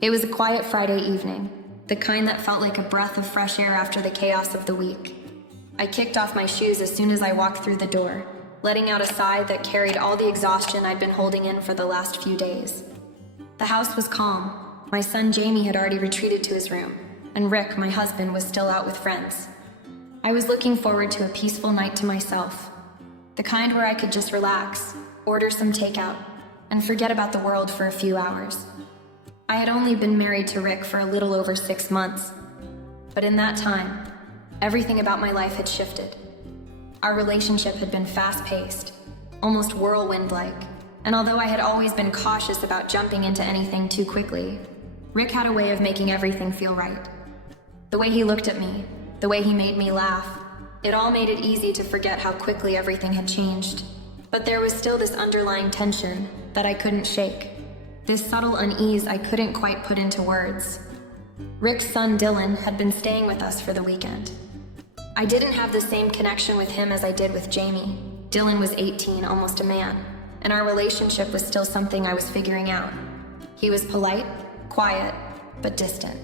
It was a quiet Friday evening, the kind that felt like a breath of fresh air after the chaos of the week. I kicked off my shoes as soon as I walked through the door, letting out a sigh that carried all the exhaustion I'd been holding in for the last few days. The house was calm. My son Jamie had already retreated to his room, and Rick, my husband, was still out with friends. I was looking forward to a peaceful night to myself, the kind where I could just relax, order some takeout, and forget about the world for a few hours. I had only been married to Rick for a little over 6 months, but in that time, everything about my life had shifted. Our relationship had been fast-paced, almost whirlwind-like, and although I had always been cautious about jumping into anything too quickly, Rick had a way of making everything feel right. The way he looked at me, the way he made me laugh, it all made it easy to forget how quickly everything had changed. But there was still this underlying tension that I couldn't shake, this subtle unease I couldn't quite put into words. Rick's son Dylan had been staying with us for the weekend. I didn't have the same connection with him as I did with Jamie. Dylan was 18, almost a man, and our relationship was still something I was figuring out. He was polite, quiet, but distant.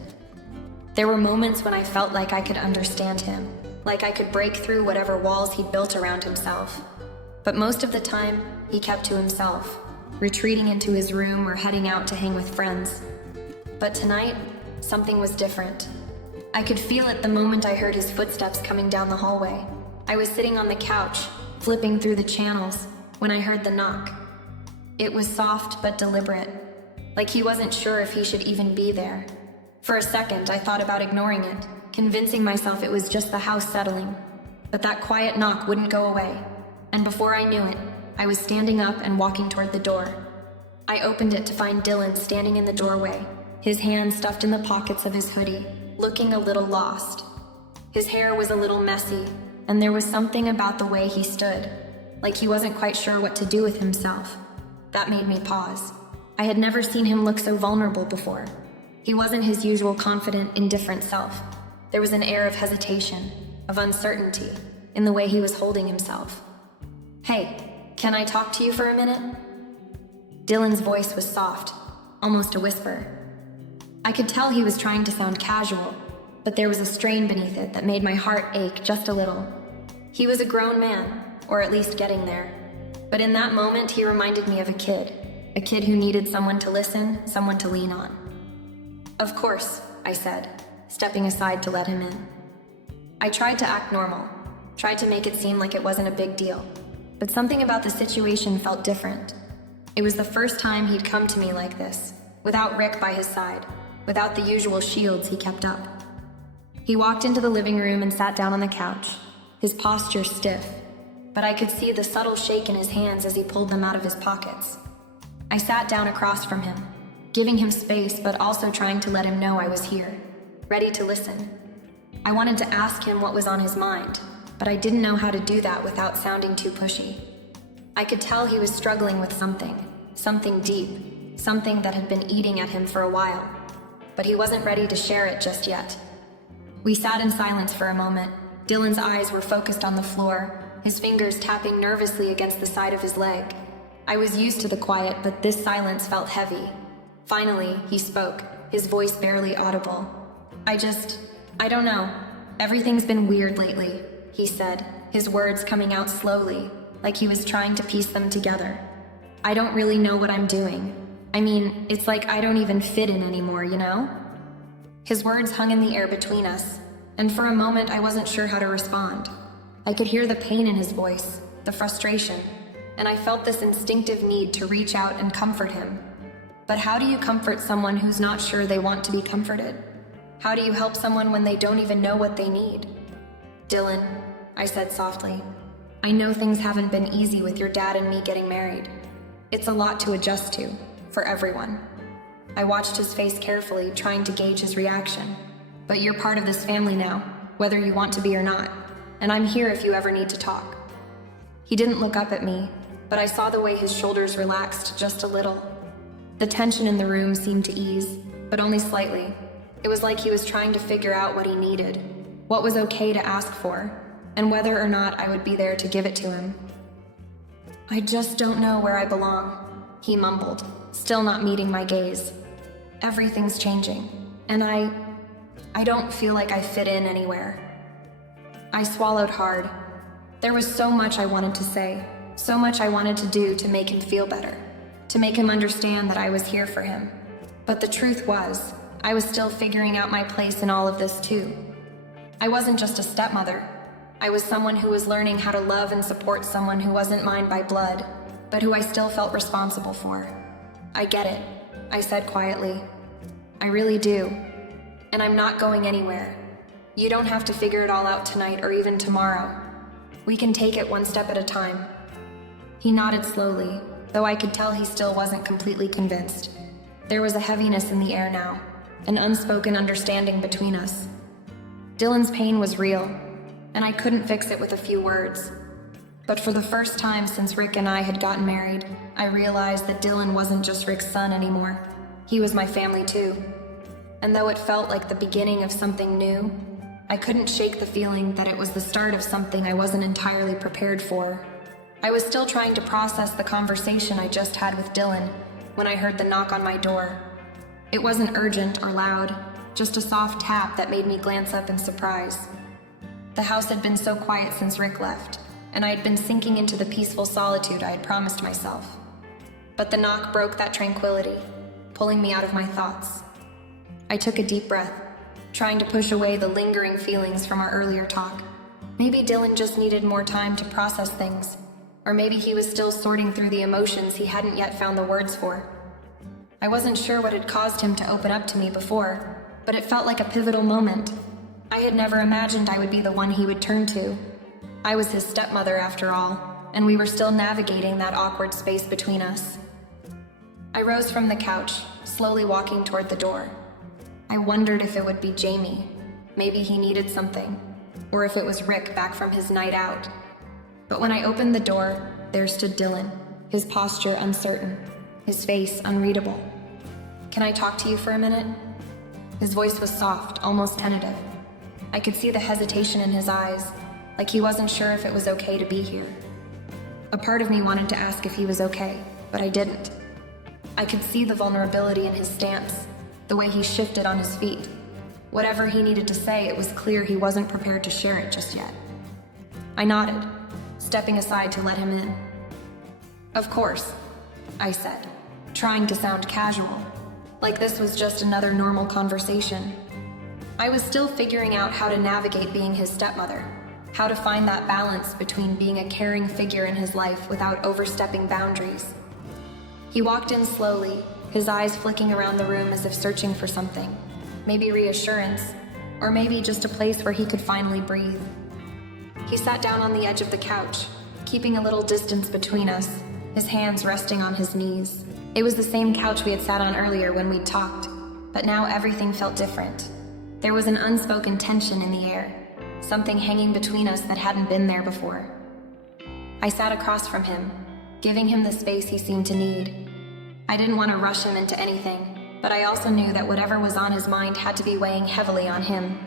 There were moments when I felt like I could understand him, like I could break through whatever walls he'd built around himself. But most of the time, he kept to himself, retreating into his room or heading out to hang with friends. But tonight, something was different. I could feel it the moment I heard his footsteps coming down the hallway. I was sitting on the couch, flipping through the channels, when I heard the knock. It was soft but deliberate, like he wasn't sure if he should even be there. For a second, I thought about ignoring it, convincing myself it was just the house settling. But that quiet knock wouldn't go away, and before I knew it, I was standing up and walking toward the door. I opened it to find Dylan standing in the doorway, his hands stuffed in the pockets of his hoodie, looking a little lost. His hair was a little messy, and there was something about the way he stood, like he wasn't quite sure what to do with himself. That made me pause. I had never seen him look so vulnerable before. He wasn't his usual confident, indifferent self. There was an air of hesitation, of uncertainty, in the way he was holding himself. "Hey, can I talk to you for a minute?" Dylan's voice was soft, almost a whisper. I could tell he was trying to sound casual, but there was a strain beneath it that made my heart ache just a little. He was a grown man, or at least getting there. But in that moment, he reminded me of a kid who needed someone to listen, someone to lean on. "Of course," I said, stepping aside to let him in. I tried to act normal, tried to make it seem like it wasn't a big deal, but something about the situation felt different. It was the first time he'd come to me like this, without Rick by his side, without the usual shields he kept up. He walked into the living room and sat down on the couch, his posture stiff, but I could see the subtle shake in his hands as he pulled them out of his pockets. I sat down across from him, giving him space but also trying to let him know I was here, ready to listen. I wanted to ask him what was on his mind, but I didn't know how to do that without sounding too pushy. I could tell he was struggling with something deep, something that had been eating at him for a while, but he wasn't ready to share it just yet. We sat in silence for a moment. Dylan's eyes were focused on the floor, his fingers tapping nervously against the side of his leg. I was used to the quiet, but this silence felt heavy. Finally, he spoke, his voice barely audible. I don't know. Everything's been weird lately," he said, his words coming out slowly, like he was trying to piece them together. "I don't really know what I'm doing. I mean, it's like I don't even fit in anymore, you know?" His words hung in the air between us, and for a moment I wasn't sure how to respond. I could hear the pain in his voice, the frustration, and I felt this instinctive need to reach out and comfort him. But how do you comfort someone who's not sure they want to be comforted? How do you help someone when they don't even know what they need? "Dylan," I said softly, "I know things haven't been easy with your dad and me getting married. It's a lot to adjust to, for everyone." I watched his face carefully, trying to gauge his reaction. "But you're part of this family now, whether you want to be or not, and I'm here if you ever need to talk." He didn't look up at me, but I saw the way his shoulders relaxed just a little. The tension in the room seemed to ease, but only slightly. It was like he was trying to figure out what he needed, what was okay to ask for, and whether or not I would be there to give it to him. "I just don't know where I belong," he mumbled, still not meeting my gaze. Everything's changing, and I don't feel like I fit in anywhere. I swallowed hard. There was so much I wanted to say, so much I wanted to do to make him feel better, to make him understand that I was here for him. But the truth was, I was still figuring out my place in all of this too. I wasn't just a stepmother. I was someone who was learning how to love and support someone who wasn't mine by blood, but who I still felt responsible for. I get it, I said quietly. I really do. And I'm not going anywhere. You don't have to figure it all out tonight or even tomorrow. We can take it one step at a time. He nodded slowly, though I could tell he still wasn't completely convinced. There was a heaviness in the air now, an unspoken understanding between us. Dylan's pain was real, and I couldn't fix it with a few words. But for the first time since Rick and I had gotten married, I realized that Dylan wasn't just Rick's son anymore. He was my family too. And though it felt like the beginning of something new, I couldn't shake the feeling that it was the start of something I wasn't entirely prepared for. I was still trying to process the conversation I just had with Dylan when I heard the knock on my door. It wasn't urgent or loud, just a soft tap that made me glance up in surprise. The house had been so quiet since Rick left, and I had been sinking into the peaceful solitude I had promised myself. But the knock broke that tranquility, pulling me out of my thoughts. I took a deep breath, trying to push away the lingering feelings from our earlier talk. Maybe Dylan just needed more time to process things, or maybe he was still sorting through the emotions he hadn't yet found the words for. I wasn't sure what had caused him to open up to me before, but it felt like a pivotal moment. I had never imagined I would be the one he would turn to. I was his stepmother after all, and we were still navigating that awkward space between us. I rose from the couch, slowly walking toward the door. I wondered if it would be Jamie. Maybe he needed something, or if it was Rick back from his night out. But when I opened the door, there stood Dylan, his posture uncertain, his face unreadable. "Can I talk to you for a minute?" His voice was soft, almost tentative. I could see the hesitation in his eyes, like he wasn't sure if it was okay to be here. A part of me wanted to ask if he was okay, but I didn't. I could see the vulnerability in his stance, the way he shifted on his feet. Whatever he needed to say, it was clear he wasn't prepared to share it just yet. I nodded, stepping aside to let him in. "Of course," I said, trying to sound casual, like this was just another normal conversation. I was still figuring out how to navigate being his stepmother, how to find that balance between being a caring figure in his life without overstepping boundaries. He walked in slowly, his eyes flicking around the room as if searching for something, maybe reassurance, or maybe just a place where he could finally breathe. He sat down on the edge of the couch, keeping a little distance between us, his hands resting on his knees. It was the same couch we had sat on earlier when we'd talked, but now everything felt different. There was an unspoken tension in the air, something hanging between us that hadn't been there before. I sat across from him, giving him the space he seemed to need. I didn't want to rush him into anything, but I also knew that whatever was on his mind had to be weighing heavily on him.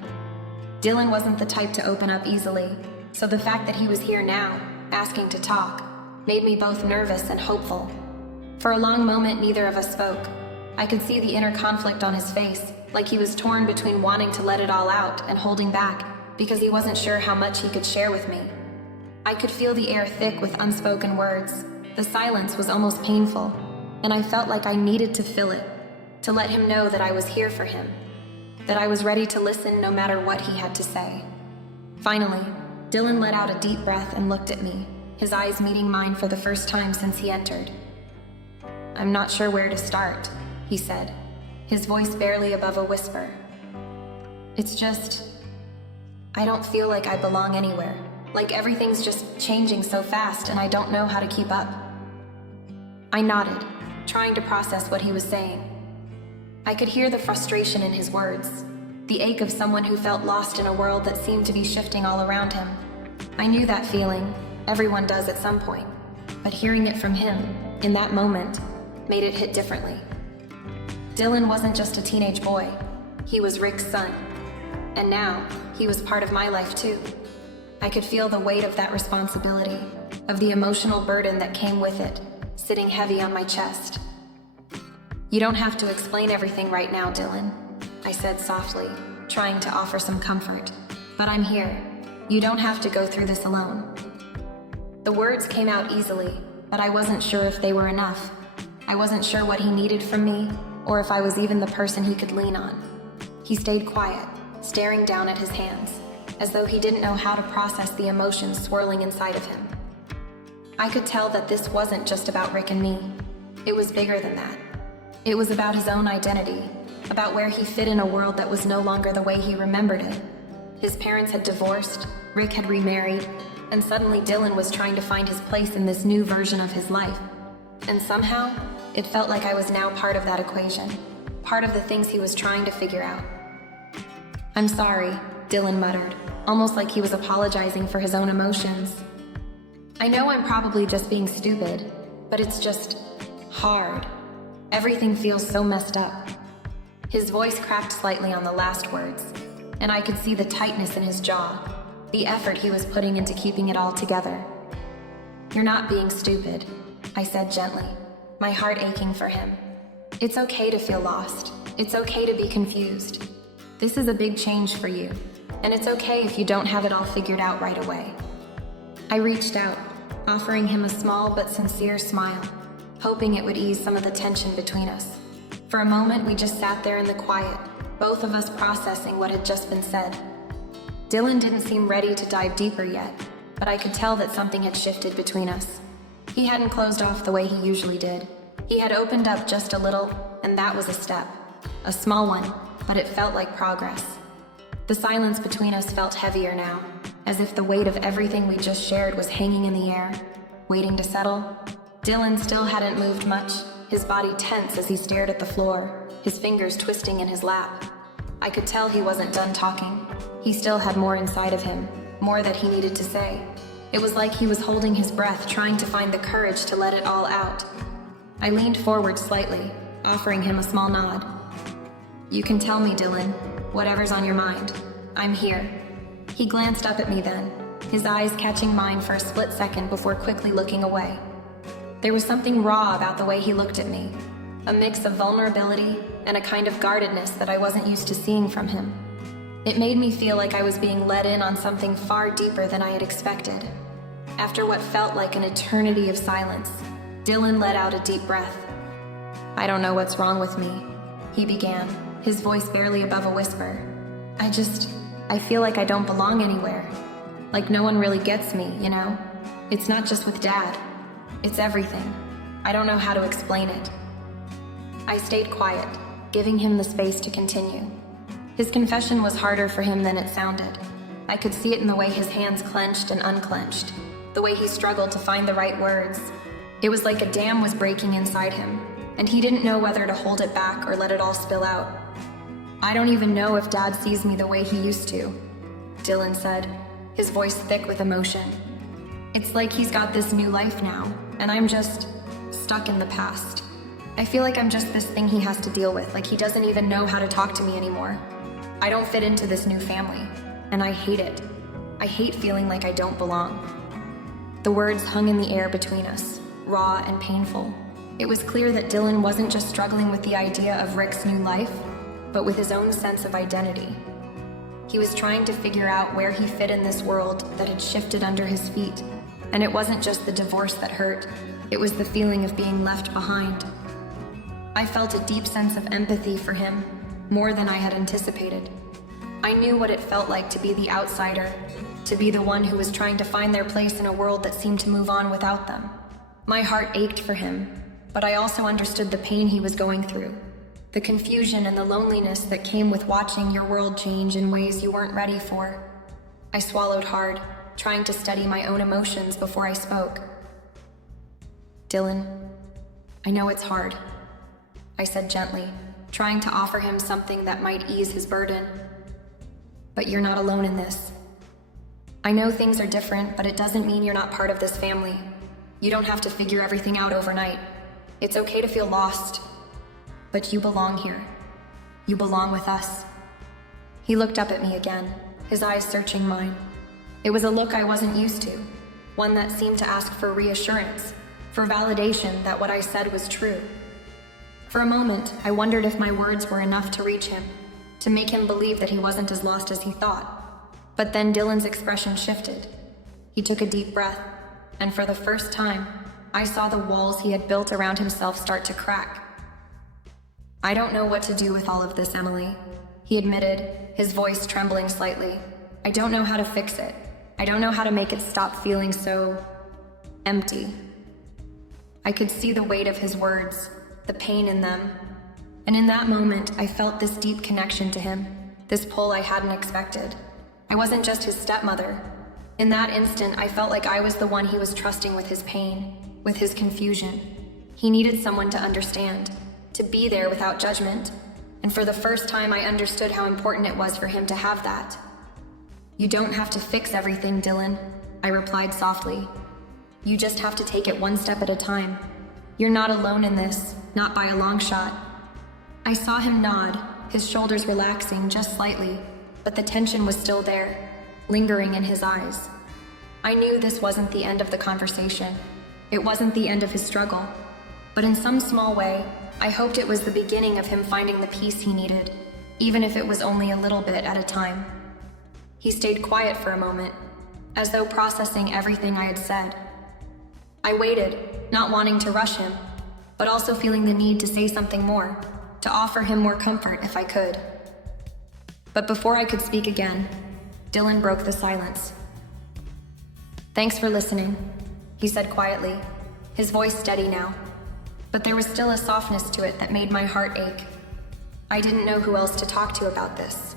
Dylan wasn't the type to open up easily, so the fact that he was here now, asking to talk, made me both nervous and hopeful. For a long moment, neither of us spoke. I could see the inner conflict on his face, like he was torn between wanting to let it all out and holding back, because he wasn't sure how much he could share with me. I could feel the air thick with unspoken words. The silence was almost painful, and I felt like I needed to fill it, to let him know that I was here for him, that I was ready to listen no matter what he had to say. Finally, Dylan let out a deep breath and looked at me, his eyes meeting mine for the first time since he entered. "I'm not sure where to start," he said, his voice barely above a whisper. "It's just, I don't feel like I belong anywhere, like everything's just changing so fast and I don't know how to keep up." I nodded, trying to process what he was saying. I could hear the frustration in his words, the ache of someone who felt lost in a world that seemed to be shifting all around him. I knew that feeling, everyone does at some point, but hearing it from him, in that moment, made it hit differently. Dylan wasn't just a teenage boy, he was Rick's son, and now he was part of my life too. I could feel the weight of that responsibility, of the emotional burden that came with it, sitting heavy on my chest. "You don't have to explain everything right now, Dylan," I said softly, trying to offer some comfort. "But I'm here. You don't have to go through this alone." The words came out easily, but I wasn't sure if they were enough. I wasn't sure what he needed from me, or if I was even the person he could lean on. He stayed quiet, staring down at his hands, as though he didn't know how to process the emotions swirling inside of him. I could tell that this wasn't just about Rick and me. It was bigger than that. It was about his own identity, about where he fit in a world that was no longer the way he remembered it. His parents had divorced, Rick had remarried, and suddenly Dylan was trying to find his place in this new version of his life. And somehow, it felt like I was now part of that equation, part of the things he was trying to figure out. "I'm sorry," Dylan muttered, almost like he was apologizing for his own emotions. "I know I'm probably just being stupid, but it's just hard. Everything feels so messed up." His voice cracked slightly on the last words, and I could see the tightness in his jaw, the effort he was putting into keeping it all together. "You're not being stupid," I said gently, my heart aching for him. "It's okay to feel lost. It's okay to be confused. This is a big change for you, and it's okay if you don't have it all figured out right away." I reached out, offering him a small but sincere smile, hoping it would ease some of the tension between us. For a moment, we just sat there in the quiet, both of us processing what had just been said. Dylan didn't seem ready to dive deeper yet, but I could tell that something had shifted between us. He hadn't closed off the way he usually did. He had opened up just a little, and that was a step. A small one, but it felt like progress. The silence between us felt heavier now, as if the weight of everything we just shared was hanging in the air, waiting to settle. Dylan still hadn't moved much, his body tense as he stared at the floor, his fingers twisting in his lap. I could tell he wasn't done talking. He still had more inside of him, more that he needed to say. It was like he was holding his breath, trying to find the courage to let it all out. I leaned forward slightly, offering him a small nod. "You can tell me, Dylan, whatever's on your mind. I'm here." He glanced up at me then, his eyes catching mine for a split second before quickly looking away. There was something raw about the way he looked at me, a mix of vulnerability and a kind of guardedness that I wasn't used to seeing from him. It made me feel like I was being let in on something far deeper than I had expected. After what felt like an eternity of silence, Dylan let out a deep breath. "I don't know what's wrong with me," he began, his voice barely above a whisper. I feel like I don't belong anywhere. Like no one really gets me, you know? It's not just with Dad. It's everything. I don't know how to explain it." I stayed quiet, giving him the space to continue. His confession was harder for him than it sounded. I could see it in the way his hands clenched and unclenched, the way he struggled to find the right words. It was like a dam was breaking inside him, and he didn't know whether to hold it back or let it all spill out. "I don't even know if Dad sees me the way he used to," Dylan said, his voice thick with emotion. "It's like he's got this new life now, and I'm just stuck in the past. I feel like I'm just this thing he has to deal with, like he doesn't even know how to talk to me anymore. I don't fit into this new family, and I hate it. I hate feeling like I don't belong." The words hung in the air between us, raw and painful. It was clear that Dylan wasn't just struggling with the idea of Rick's new life, but with his own sense of identity. He was trying to figure out where he fit in this world that had shifted under his feet. And it wasn't just the divorce that hurt, it was the feeling of being left behind. I felt a deep sense of empathy for him, more than I had anticipated. I knew what it felt like to be the outsider, to be the one who was trying to find their place in a world that seemed to move on without them. My heart ached for him, but I also understood the pain he was going through, the confusion and the loneliness that came with watching your world change in ways you weren't ready for. I swallowed hard, trying to steady my own emotions before I spoke. "Dylan, I know it's hard," I said gently, trying to offer him something that might ease his burden. "But you're not alone in this. I know things are different, but it doesn't mean you're not part of this family. You don't have to figure everything out overnight. It's okay to feel lost. But you belong here. You belong with us." He looked up at me again, his eyes searching mine. It was a look I wasn't used to, one that seemed to ask for reassurance, for validation that what I said was true. For a moment, I wondered if my words were enough to reach him, to make him believe that he wasn't as lost as he thought. But then Dylan's expression shifted. He took a deep breath, and for the first time, I saw the walls he had built around himself start to crack. "I don't know what to do with all of this, Emily," he admitted, his voice trembling slightly. "I don't know how to fix it. I don't know how to make it stop feeling so empty." I could see the weight of his words, the pain in them. And in that moment, I felt this deep connection to him, this pull I hadn't expected. I wasn't just his stepmother. In that instant, I felt like I was the one he was trusting with his pain, with his confusion. He needed someone to understand, to be there without judgment. And for the first time, I understood how important it was for him to have that. "You don't have to fix everything, Dylan," I replied softly. "You just have to take it one step at a time. You're not alone in this, not by a long shot." I saw him nod, his shoulders relaxing just slightly, but the tension was still there, lingering in his eyes. I knew this wasn't the end of the conversation. It wasn't the end of his struggle. But in some small way, I hoped it was the beginning of him finding the peace he needed, even if it was only a little bit at a time. He stayed quiet for a moment, as though processing everything I had said. I waited, not wanting to rush him, but also feeling the need to say something more, to offer him more comfort if I could. But before I could speak again, Dylan broke the silence. "Thanks for listening," he said quietly, his voice steady now. But there was still a softness to it that made my heart ache. I didn't know who else to talk to about this.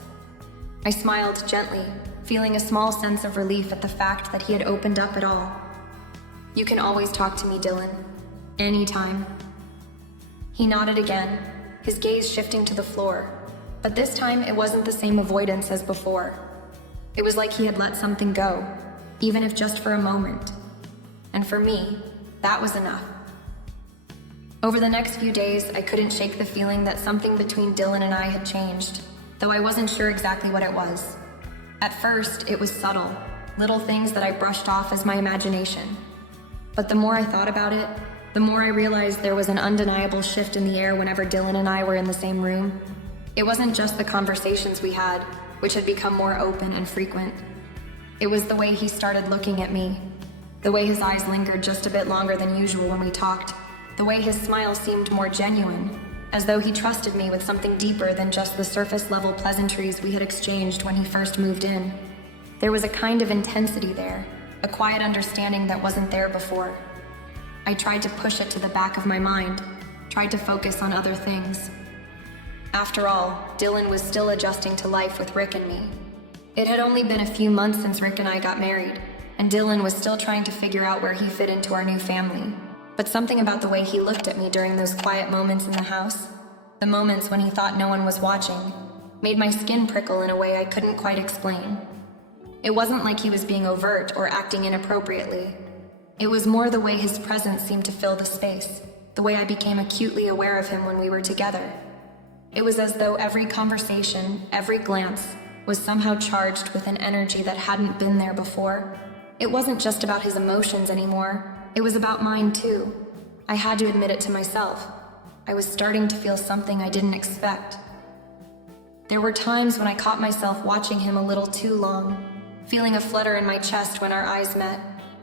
I smiled gently, feeling a small sense of relief at the fact that he had opened up at all. "You can always talk to me, Dylan. Anytime." He nodded again, his gaze shifting to the floor, but this time it wasn't the same avoidance as before. It was like he had let something go, even if just for a moment. And for me, that was enough. Over the next few days, I couldn't shake the feeling that something between Dylan and I had changed, though I wasn't sure exactly what it was. At first, it was subtle, little things that I brushed off as my imagination. But the more I thought about it, the more I realized there was an undeniable shift in the air whenever Dylan and I were in the same room. It wasn't just the conversations we had, which had become more open and frequent. It was the way he started looking at me, the way his eyes lingered just a bit longer than usual when we talked, the way his smile seemed more genuine, as though he trusted me with something deeper than just the surface-level pleasantries we had exchanged when he first moved in. There was a kind of intensity there, a quiet understanding that wasn't there before. I tried to push it to the back of my mind, tried to focus on other things. After all, Dylan was still adjusting to life with Rick and me. It had only been a few months since Rick and I got married, and Dylan was still trying to figure out where he fit into our new family. But something about the way he looked at me during those quiet moments in the house, the moments when he thought no one was watching, made my skin prickle in a way I couldn't quite explain. It wasn't like he was being overt or acting inappropriately. It was more the way his presence seemed to fill the space, the way I became acutely aware of him when we were together. It was as though every conversation, every glance, was somehow charged with an energy that hadn't been there before. It wasn't just about his emotions anymore. It was about mine too. I had to admit it to myself. I was starting to feel something I didn't expect. There were times when I caught myself watching him a little too long, feeling a flutter in my chest when our eyes met,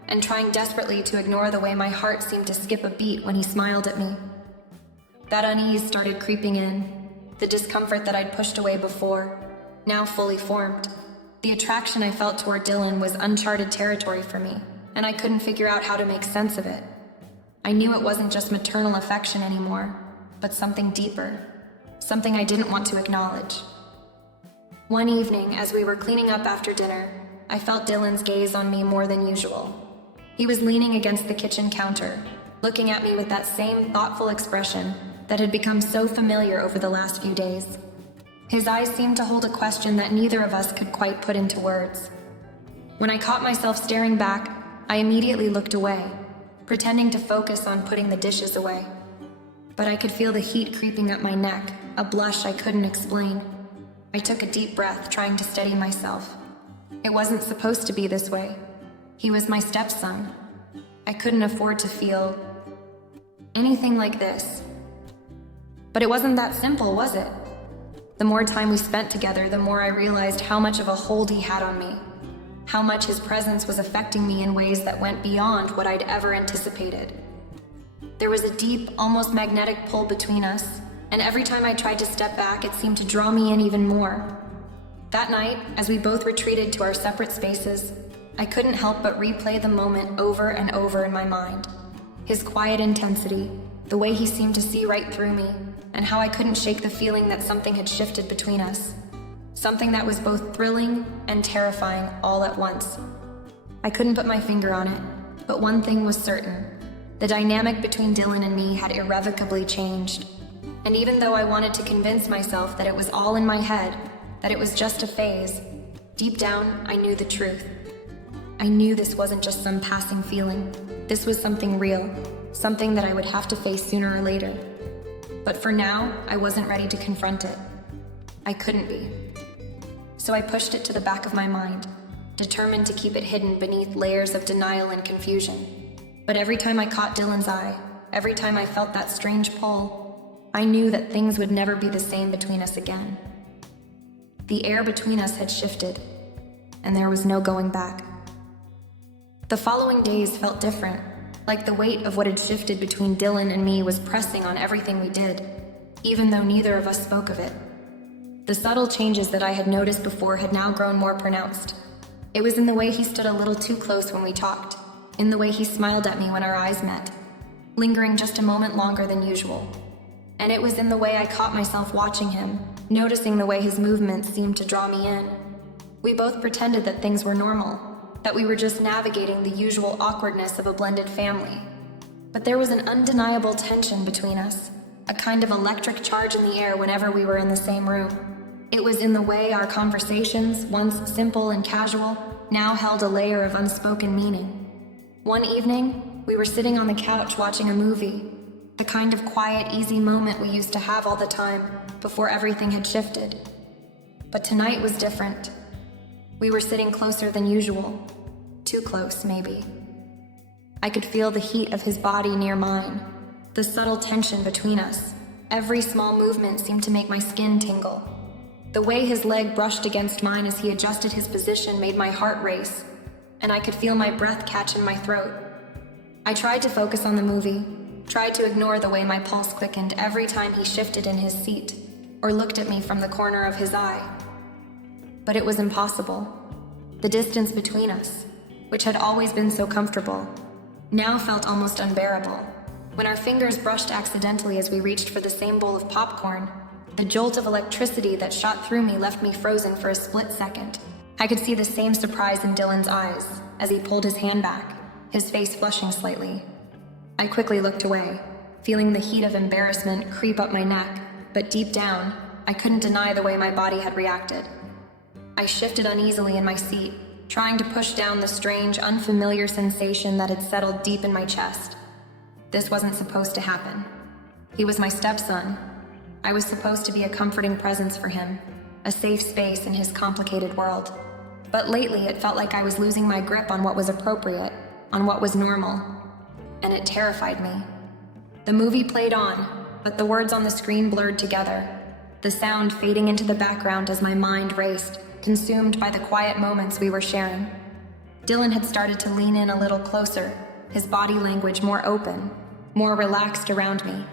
and trying desperately to ignore the way my heart seemed to skip a beat when he smiled at me. That unease started creeping in, the discomfort that I'd pushed away before, now fully formed. The attraction I felt toward Dylan was uncharted territory for me, and I couldn't figure out how to make sense of it. I knew it wasn't just maternal affection anymore, but something deeper, something I didn't want to acknowledge. One evening, as we were cleaning up after dinner, I felt Dylan's gaze on me more than usual. He was leaning against the kitchen counter, looking at me with that same thoughtful expression that had become so familiar over the last few days. His eyes seemed to hold a question that neither of us could quite put into words. When I caught myself staring back, I immediately looked away, pretending to focus on putting the dishes away. But I could feel the heat creeping up my neck, a blush I couldn't explain. I took a deep breath, trying to steady myself. It wasn't supposed to be this way. He was my stepson. I couldn't afford to feel anything like this. But it wasn't that simple, was it? The more time we spent together, the more I realized how much of a hold he had on me, how much his presence was affecting me in ways that went beyond what I'd ever anticipated. There was a deep, almost magnetic pull between us, and every time I tried to step back, it seemed to draw me in even more. That night, as we both retreated to our separate spaces, I couldn't help but replay the moment over and over in my mind. His quiet intensity, the way he seemed to see right through me, and how I couldn't shake the feeling that something had shifted between us. Something that was both thrilling and terrifying all at once. I couldn't put my finger on it, but one thing was certain. The dynamic between Dylan and me had irrevocably changed. And even though I wanted to convince myself that it was all in my head, that it was just a phase, deep down, I knew the truth. I knew this wasn't just some passing feeling. This was something real, something that I would have to face sooner or later. But for now, I wasn't ready to confront it. I couldn't be. So I pushed it to the back of my mind, determined to keep it hidden beneath layers of denial and confusion. But every time I caught Dylan's eye, every time I felt that strange pull, I knew that things would never be the same between us again. The air between us had shifted, and there was no going back. The following days felt different, like the weight of what had shifted between Dylan and me was pressing on everything we did, even though neither of us spoke of it. The subtle changes that I had noticed before had now grown more pronounced. It was in the way he stood a little too close when we talked, in the way he smiled at me when our eyes met, lingering just a moment longer than usual. And it was in the way I caught myself watching him, noticing the way his movements seemed to draw me in. We both pretended that things were normal, that we were just navigating the usual awkwardness of a blended family. But there was an undeniable tension between us, a kind of electric charge in the air whenever we were in the same room. It was in the way our conversations, once simple and casual, now held a layer of unspoken meaning. One evening, we were sitting on the couch watching a movie, the kind of quiet, easy moment we used to have all the time before everything had shifted. But tonight was different. We were sitting closer than usual. Too close, maybe. I could feel the heat of his body near mine, the subtle tension between us. Every small movement seemed to make my skin tingle. The way his leg brushed against mine as he adjusted his position made my heart race, and I could feel my breath catch in my throat. I tried to focus on the movie, tried to ignore the way my pulse quickened every time he shifted in his seat or looked at me from the corner of his eye. But it was impossible. The distance between us, which had always been so comfortable, now felt almost unbearable. When our fingers brushed accidentally as we reached for the same bowl of popcorn, the jolt of electricity that shot through me left me frozen for a split second. I could see the same surprise in Dylan's eyes as he pulled his hand back, his face flushing slightly. I quickly looked away, feeling the heat of embarrassment creep up my neck, but deep down, I couldn't deny the way my body had reacted. I shifted uneasily in my seat, trying to push down the strange, unfamiliar sensation that had settled deep in my chest. This wasn't supposed to happen. He was my stepson. I was supposed to be a comforting presence for him, a safe space in his complicated world. But lately it felt like I was losing my grip on what was appropriate, on what was normal, and it terrified me. The movie played on, but the words on the screen blurred together, the sound fading into the background as my mind raced, consumed by the quiet moments we were sharing. Dylan had started to lean in a little closer, his body language more open, more relaxed around me.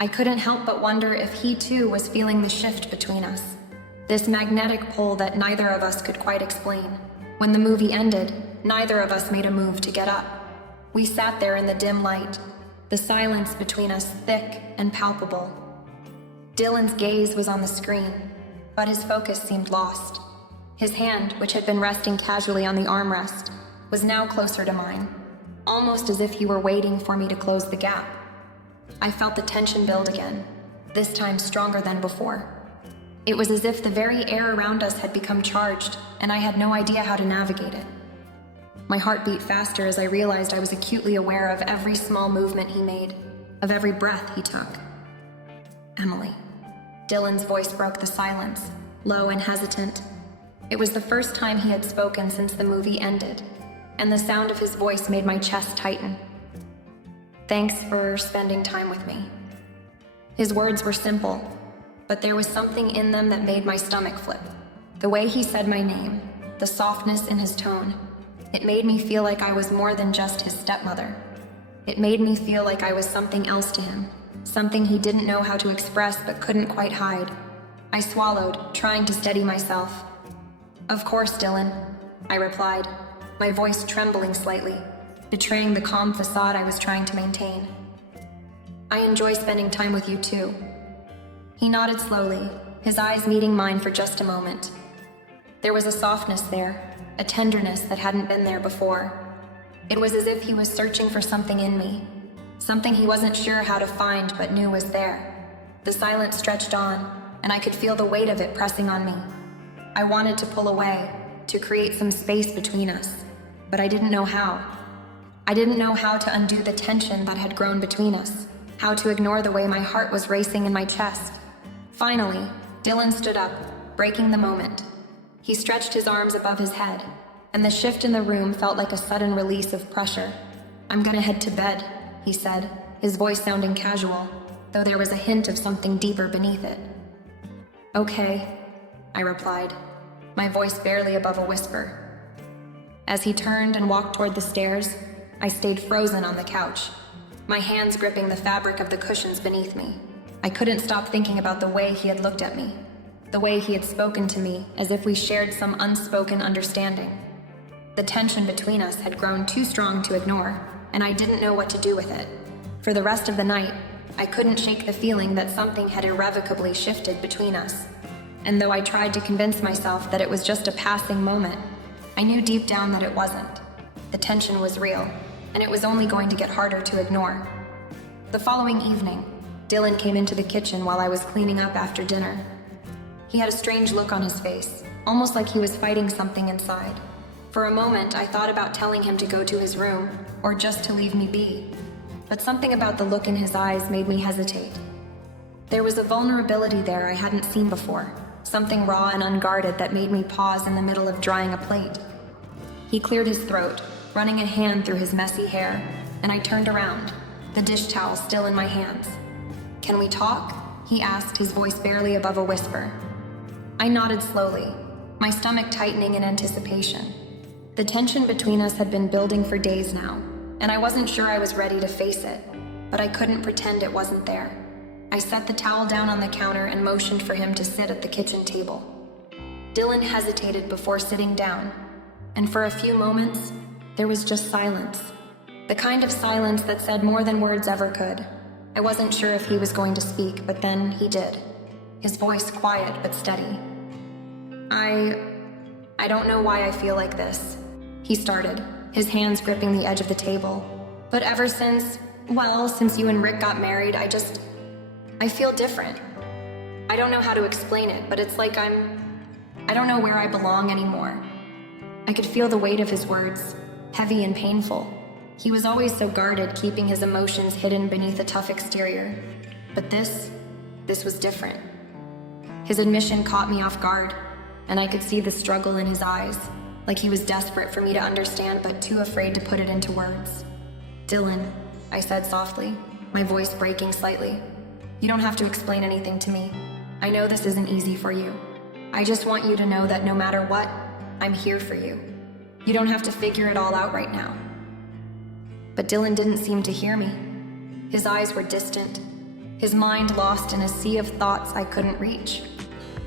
I couldn't help but wonder if he too was feeling the shift between us, this magnetic pull that neither of us could quite explain. When the movie ended, neither of us made a move to get up. We sat there in the dim light, the silence between us thick and palpable. Dylan's gaze was on the screen, but his focus seemed lost. His hand, which had been resting casually on the armrest, was now closer to mine, almost as if he were waiting for me to close the gap. I felt the tension build again, this time stronger than before. It was as if the very air around us had become charged, and I had no idea how to navigate it. My heart beat faster as I realized I was acutely aware of every small movement he made, of every breath he took. Emily. Dylan's voice broke the silence, low and hesitant. It was the first time he had spoken since the movie ended, and the sound of his voice made my chest tighten. Thanks for spending time with me. His words were simple, but there was something in them that made my stomach flip. The way he said my name, the softness in his tone, it made me feel like I was more than just his stepmother. It made me feel like I was something else to him, something he didn't know how to express but couldn't quite hide. I swallowed, trying to steady myself. "Of course, Dylan," I replied, my voice trembling slightly, betraying the calm facade I was trying to maintain. "I enjoy spending time with you too." He nodded slowly, his eyes meeting mine for just a moment. There was a softness there, a tenderness that hadn't been there before. It was as if he was searching for something in me, something he wasn't sure how to find but knew was there. The silence stretched on, and I could feel the weight of it pressing on me. I wanted to pull away, to create some space between us, but I didn't know how. I didn't know how to undo the tension that had grown between us, how to ignore the way my heart was racing in my chest. Finally, Dylan stood up, breaking the moment. He stretched his arms above his head, and the shift in the room felt like a sudden release of pressure. "I'm gonna head to bed," he said, his voice sounding casual, though there was a hint of something deeper beneath it. "Okay," I replied, my voice barely above a whisper. As he turned and walked toward the stairs, I stayed frozen on the couch, my hands gripping the fabric of the cushions beneath me. I couldn't stop thinking about the way he had looked at me, the way he had spoken to me as if we shared some unspoken understanding. The tension between us had grown too strong to ignore, and I didn't know what to do with it. For the rest of the night, I couldn't shake the feeling that something had irrevocably shifted between us. And though I tried to convince myself that it was just a passing moment, I knew deep down that it wasn't. The tension was real, and it was only going to get harder to ignore. The following evening, Dylan came into the kitchen while I was cleaning up after dinner. He had a strange look on his face, almost like he was fighting something inside. For a moment, I thought about telling him to go to his room, or just to leave me be. But something about the look in his eyes made me hesitate. There was a vulnerability there I hadn't seen before, something raw and unguarded that made me pause in the middle of drying a plate. He cleared his throat, running a hand through his messy hair, and I turned around, the dish towel still in my hands. "Can we talk?" he asked, his voice barely above a whisper. I nodded slowly, my stomach tightening in anticipation. The tension between us had been building for days now, and I wasn't sure I was ready to face it, but I couldn't pretend it wasn't there. I set the towel down on the counter and motioned for him to sit at the kitchen table. Dylan hesitated before sitting down, and for a few moments, there was just silence. The kind of silence that said more than words ever could. I wasn't sure if he was going to speak, but then he did. His voice quiet but steady. I don't know why I feel like this," he started, his hands gripping the edge of the table. "But ever since you and Rick got married, I feel different. I don't know how to explain it, but it's like I don't know where I belong anymore." I could feel the weight of his words, heavy and painful. He was always so guarded, keeping his emotions hidden beneath a tough exterior. But this was different. His admission caught me off guard, and I could see the struggle in his eyes, like he was desperate for me to understand but too afraid to put it into words. "Dylan," I said softly, my voice breaking slightly. "You don't have to explain anything to me. I know this isn't easy for you. I just want you to know that no matter what, I'm here for you. You don't have to figure it all out right now." But Dylan didn't seem to hear me. His eyes were distant, his mind lost in a sea of thoughts I couldn't reach.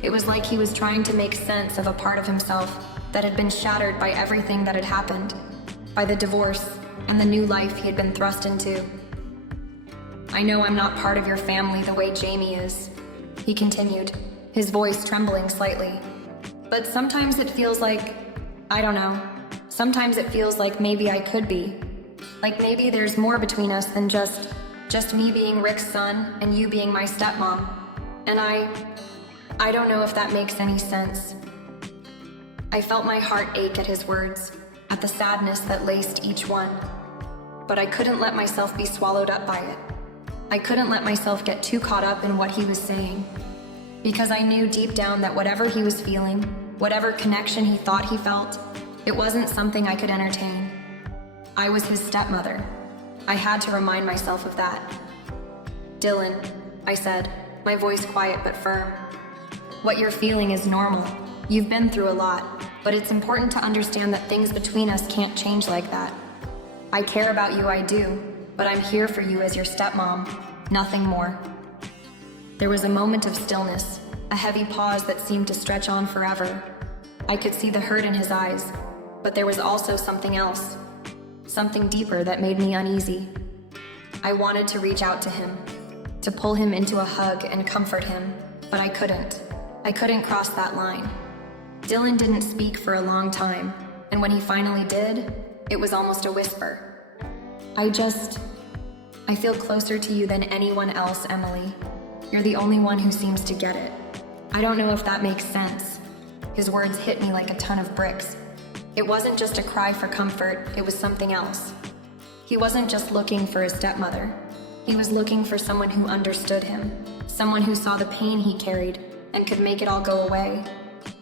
It was like he was trying to make sense of a part of himself that had been shattered by everything that had happened, by the divorce and the new life he had been thrust into. "I know I'm not part of your family the way Jamie is," he continued, his voice trembling slightly. "But sometimes it feels like, I don't know, sometimes it feels like maybe I could be. Like maybe there's more between us than just me being Rick's son and you being my stepmom. And I don't know if that makes any sense." I felt my heart ache at his words, at the sadness that laced each one. But I couldn't let myself be swallowed up by it. I couldn't let myself get too caught up in what he was saying. Because I knew deep down that whatever he was feeling, whatever connection he thought he felt, it wasn't something I could entertain. I was his stepmother. I had to remind myself of that. "Dylan," I said, my voice quiet but firm. What you're feeling is normal. You've been through a lot, but it's important to understand that things between us can't change like that. I care about you, I do, but I'm here for you as your stepmom, nothing more. There was a moment of stillness, a heavy pause that seemed to stretch on forever. I could see the hurt in his eyes, but there was also something else, something deeper that made me uneasy. I wanted to reach out to him, to pull him into a hug and comfort him, but I couldn't. I couldn't cross that line. Dylan didn't speak for a long time, and when he finally did, it was almost a whisper. I feel closer to you than anyone else, Emily. You're the only one who seems to get it. I don't know if that makes sense. His words hit me like a ton of bricks. It wasn't just a cry for comfort, it was something else. He wasn't just looking for a stepmother. He was looking for someone who understood him, someone who saw the pain he carried and could make it all go away.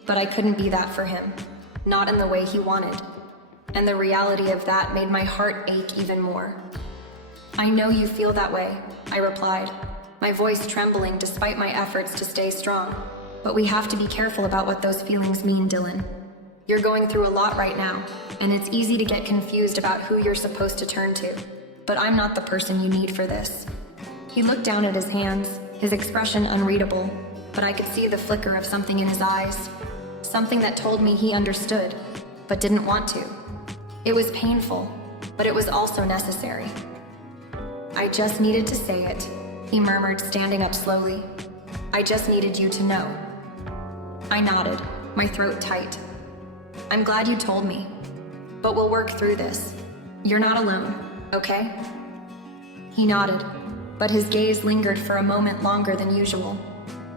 But I couldn't be that for him, not in the way he wanted. And the reality of that made my heart ache even more. I know you feel that way, I replied, my voice trembling despite my efforts to stay strong. But we have to be careful about what those feelings mean, Dylan. You're going through a lot right now, and it's easy to get confused about who you're supposed to turn to. But I'm not the person you need for this. He looked down at his hands, his expression unreadable, but I could see the flicker of something in his eyes. Something that told me he understood, but didn't want to. It was painful, but it was also necessary. I just needed to say it, he murmured, standing up slowly. I just needed you to know. I nodded, my throat tight. I'm glad you told me, but we'll work through this. You're not alone, okay? He nodded, but his gaze lingered for a moment longer than usual,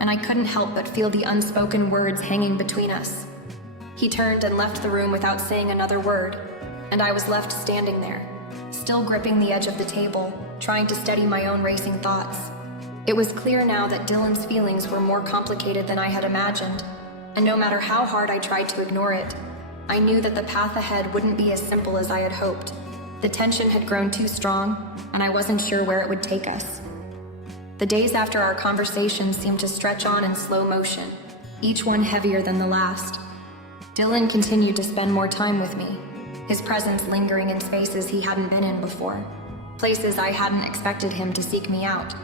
and I couldn't help but feel the unspoken words hanging between us. He turned and left the room without saying another word, and I was left standing there, still gripping the edge of the table, trying to steady my own racing thoughts. It was clear now that Dylan's feelings were more complicated than I had imagined, and no matter how hard I tried to ignore it, I knew that the path ahead wouldn't be as simple as I had hoped. The tension had grown too strong, and I wasn't sure where it would take us. The days after our conversation seemed to stretch on in slow motion, each one heavier than the last. Dylan continued to spend more time with me, his presence lingering in spaces he hadn't been in before, places I hadn't expected him to seek me out.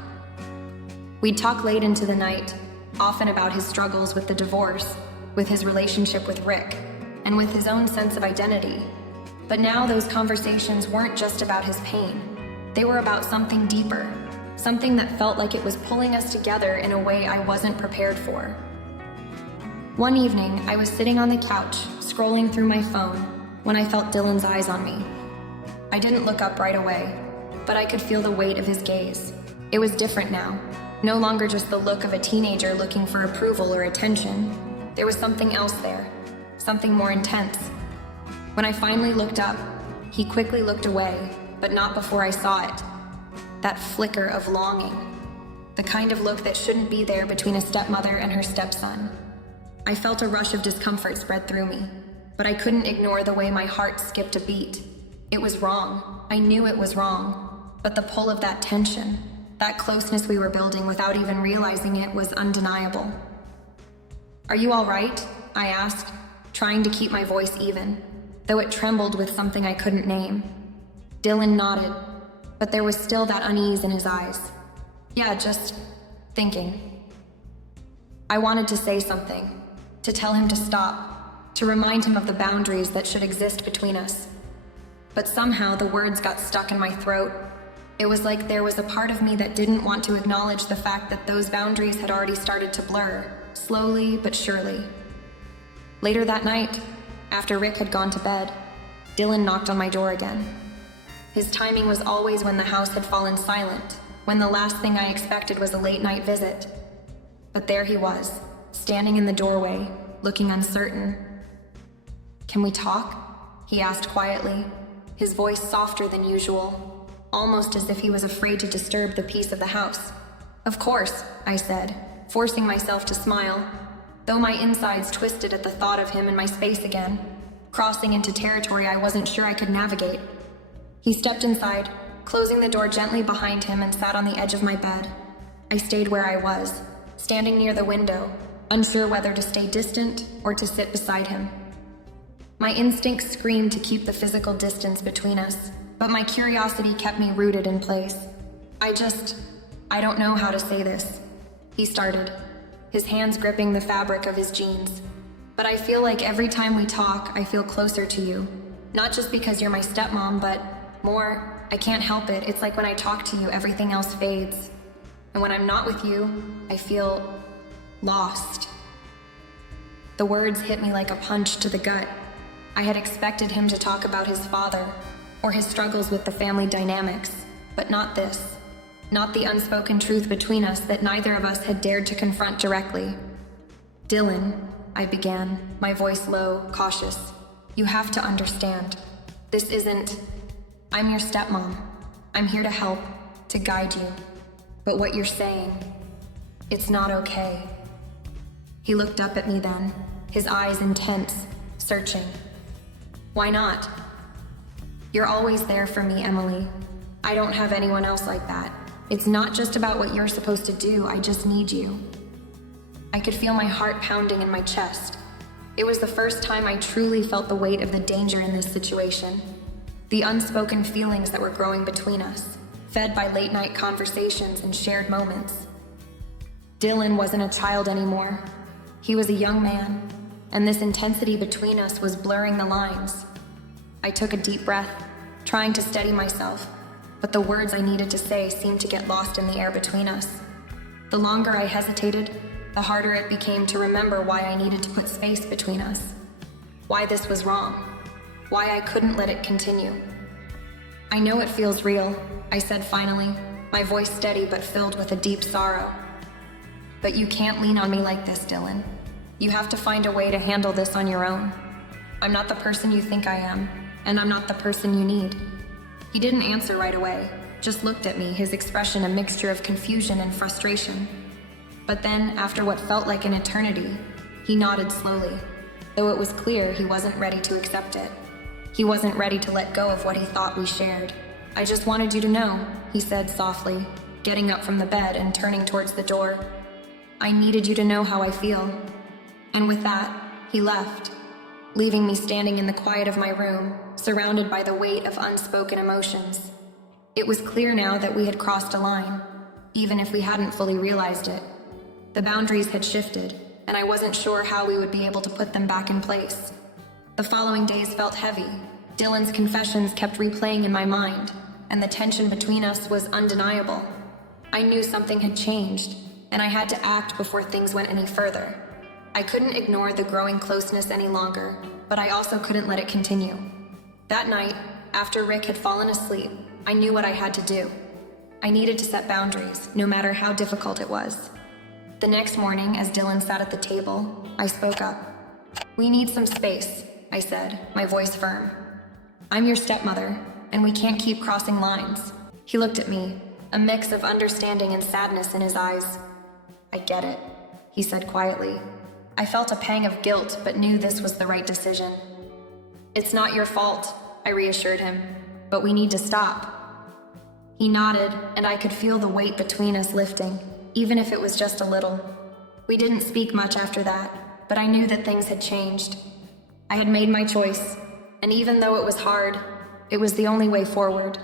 We'd talk late into the night, often about his struggles with the divorce, with his relationship with Rick, and with his own sense of identity. But now those conversations weren't just about his pain. They were about something deeper, something that felt like it was pulling us together in a way I wasn't prepared for. One evening, I was sitting on the couch, scrolling through my phone, when I felt Dylan's eyes on me. I didn't look up right away, but I could feel the weight of his gaze. It was different now. No longer just the look of a teenager looking for approval or attention. There was something else there, something more intense. When I finally looked up, he quickly looked away, but not before I saw it. That flicker of longing. The kind of look that shouldn't be there between a stepmother and her stepson. I felt a rush of discomfort spread through me, but I couldn't ignore the way my heart skipped a beat. It was wrong. I knew it was wrong. But the pull of that tension, that closeness we were building without even realizing it, was undeniable. Are you all right? I asked, trying to keep my voice even, though it trembled with something I couldn't name. Dylan nodded, but there was still that unease in his eyes. Yeah, just thinking. I wanted to say something, to tell him to stop, to remind him of the boundaries that should exist between us. But somehow the words got stuck in my throat. It was like there was a part of me that didn't want to acknowledge the fact that those boundaries had already started to blur, slowly but surely. Later that night, after Rick had gone to bed, Dylan knocked on my door again. His timing was always when the house had fallen silent, when the last thing I expected was a late-night visit. But there he was, standing in the doorway, looking uncertain. "Can we talk?" he asked quietly, his voice softer than usual, almost as if he was afraid to disturb the peace of the house. "Of course," I said, forcing myself to smile, though my insides twisted at the thought of him in my space again, crossing into territory I wasn't sure I could navigate. He stepped inside, closing the door gently behind him, and sat on the edge of my bed. I stayed where I was, standing near the window, unsure whether to stay distant or to sit beside him. My instincts screamed to keep the physical distance between us, but my curiosity kept me rooted in place. I don't know how to say this, he started, his hands gripping the fabric of his jeans. But I feel like every time we talk, I feel closer to you. Not just because you're my stepmom, but more, I can't help it. It's like when I talk to you, everything else fades. And when I'm not with you, I feel lost. The words hit me like a punch to the gut. I had expected him to talk about his father, or his struggles with the family dynamics, but not this. Not the unspoken truth between us that neither of us had dared to confront directly. Dylan, I began, my voice low, cautious. You have to understand. This isn't... I'm your stepmom. I'm here to help, to guide you. But what you're saying, it's not okay. He looked up at me then, his eyes intense, searching. Why not? You're always there for me, Emily. I don't have anyone else like that. It's not just about what you're supposed to do, I just need you. I could feel my heart pounding in my chest. It was the first time I truly felt the weight of the danger in this situation. The unspoken feelings that were growing between us, fed by late-night conversations and shared moments. Dylan wasn't a child anymore. He was a young man, and this intensity between us was blurring the lines. I took a deep breath, trying to steady myself, but the words I needed to say seemed to get lost in the air between us. The longer I hesitated, the harder it became to remember why I needed to put space between us. Why this was wrong. Why I couldn't let it continue. I know it feels real, I said finally, my voice steady but filled with a deep sorrow. But you can't lean on me like this, Dylan. You have to find a way to handle this on your own. I'm not the person you think I am, and I'm not the person you need. He didn't answer right away, just looked at me, his expression a mixture of confusion and frustration. But then, after what felt like an eternity, he nodded slowly, though it was clear he wasn't ready to accept it. He wasn't ready to let go of what he thought we shared. I just wanted you to know, he said softly, getting up from the bed and turning towards the door. I needed you to know how I feel. And with that, he left, leaving me standing in the quiet of my room, surrounded by the weight of unspoken emotions. It was clear now that we had crossed a line, even if we hadn't fully realized it. The boundaries had shifted, and I wasn't sure how we would be able to put them back in place. The following days felt heavy. Dylan's confessions kept replaying in my mind, and the tension between us was undeniable. I knew something had changed, and I had to act before things went any further. I couldn't ignore the growing closeness any longer, but I also couldn't let it continue. That night, after Rick had fallen asleep, I knew what I had to do. I needed to set boundaries, no matter how difficult it was. The next morning, as Dylan sat at the table, I spoke up. We need some space, I said, my voice firm. I'm your stepmother, and we can't keep crossing lines. He looked at me, a mix of understanding and sadness in his eyes. I get it, he said quietly. I felt a pang of guilt, but knew this was the right decision. It's not your fault, I reassured him, but we need to stop. He nodded, and I could feel the weight between us lifting, even if it was just a little. We didn't speak much after that, but I knew that things had changed. I had made my choice, and even though it was hard, it was the only way forward.